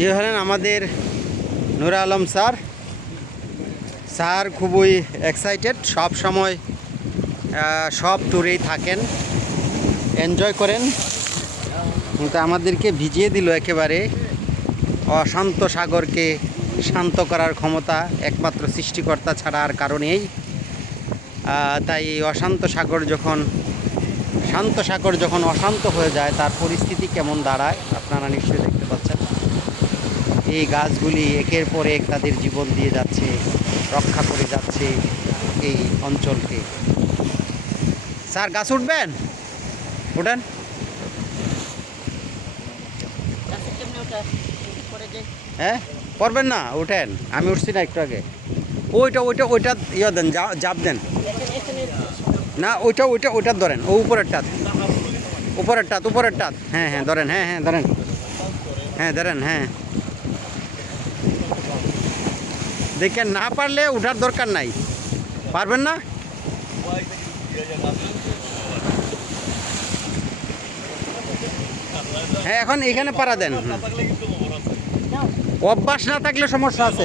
ইয়ে হলেন আমাদের নূর আলম স্যার। স্যার খুবই এক্সাইটেড, সব সময় সব ট্যুরেই থাকেন, এনজয় করেন। কিন্তু আমাদেরকে ভিজিয়ে দিল একেবারে। অশান্ত সাগরকে শান্ত করার ক্ষমতা একমাত্র সৃষ্টিকর্তা ছাড়া আর কারণেই। তাই এই অশান্ত সাগর যখন অশান্ত হয়ে যায় তার পরিস্থিতি কেমন দাঁড়ায় আপনারা নিশ্চয়ই দেখতে পাচ্ছেন। এই গাছগুলি একের পর এক তাদের জীবন দিয়ে যাচ্ছে, রক্ষা করে যাচ্ছে এই অঞ্চলকে। স্যার গাছ উঠবেন? উঠেন। হ্যাঁ পারবেন না? উঠেন, আমি উঠছি না একটু আগে। ওইটা ইয়ে দেন, জাপ দেন না, ওইটা ধরেন, ও উপরেরটা। হ্যাঁ ধরেন, হ্যাঁ ধরেন, হ্যাঁ দেখেন। না পারলে উঠার দরকার নাই। পারবেন না? হ্যাঁ এখন এখানে পাড়া দেন। অভ্যাস না থাকলে সমস্যা আছে।